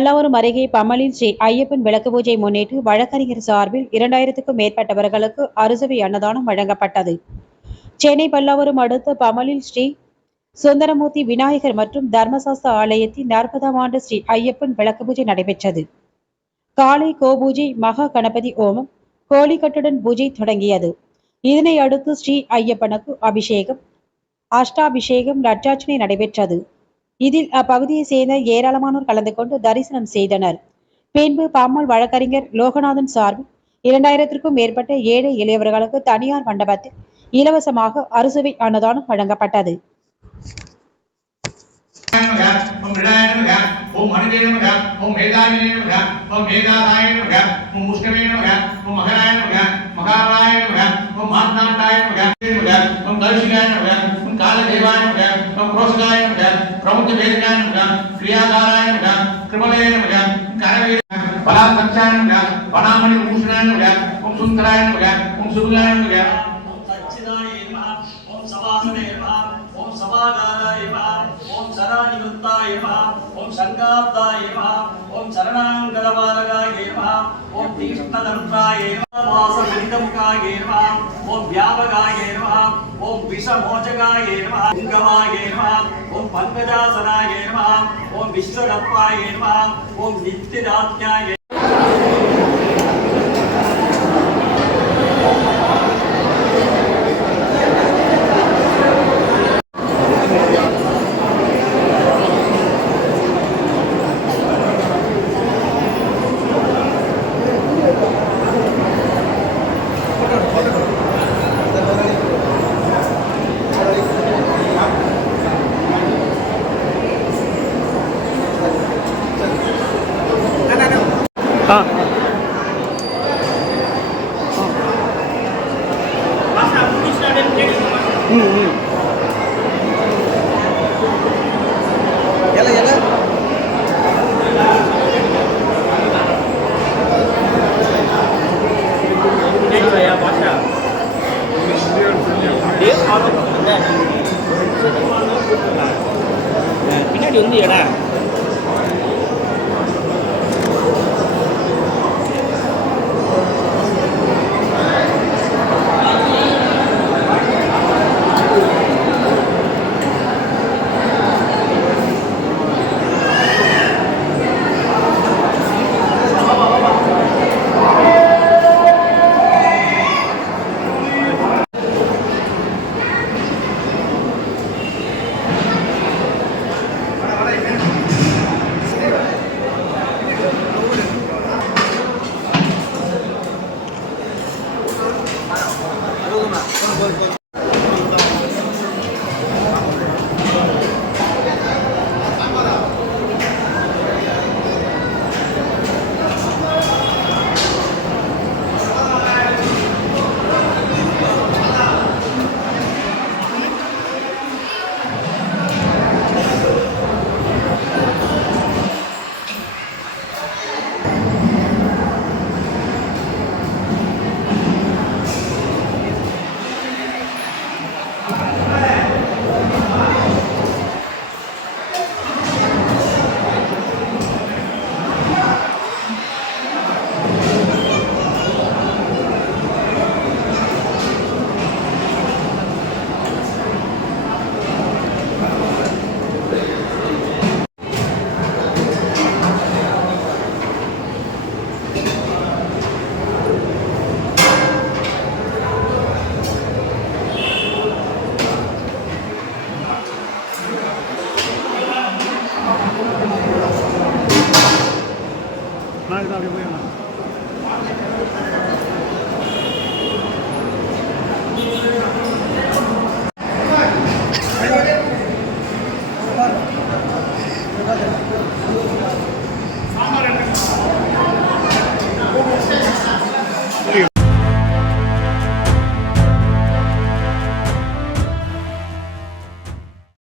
பல்லாவரம் அருகே பம்மலில் ஸ்ரீ ஐயப்பன் விளக்கு பூஜை முன்னிட்டு வழக்கறிஞர் சார்பில் 2000க்கும் மேற்பட்டவர்களுக்கு அறுசுவை அன்னதானம் வழங்கப்பட்டது. சென்னை பல்லாவரம் அடுத்த பம்மலில் ஸ்ரீ சுந்தரமூர்த்தி விநாயகர் மற்றும் தர்மசாஸ்திர ஆலயத்தின் 40ஆம் ஆண்டு ஸ்ரீ ஐயப்பன் விளக்கு பூஜை நடைபெற்றது. காலை கோபூஜை, மகா கணபதி ஹோமம், கோழிக்கட்டுடன் பூஜை தொடங்கியது. இதனை அடுத்து ஸ்ரீ ஐயப்பனுக்கு அபிஷேகம், அஷ்டாபிஷேகம், லட்சார்ச்சனை நடைபெற்றது. இதில் அப்பகுதியை சேர்ந்த ஏராளமானோர் கலந்து கொண்டு தரிசனம் செய்தனர். பின்பு பம்மல் வழக்கறிஞர் லோகநாதன் சார்பில் 2000க்கும் மேற்பட்ட ஏழை எளியவர்களுக்கு தனியார் மண்டபத்தில் இலவசமாக அறுசுவை அன்னதானம் வழங்கப்பட்டது. ओम सभागाराय नमः ओम सदानिवृत्ताय नमः ओम संगाब्दाय नमः ओम शरणांगदबालकाय नमः ओम तीक्ष्णदंत्राय नमः वासमुनितमुखाय नमः ओम व्यापकाय नमः ओम विषमोचकाय नमः पुंगवाय नमः ओम पंकजासनाय नमः ओम विश्वकर्पाय नमः ओम नित्यदात्याय பின்னாடி வந்து எடா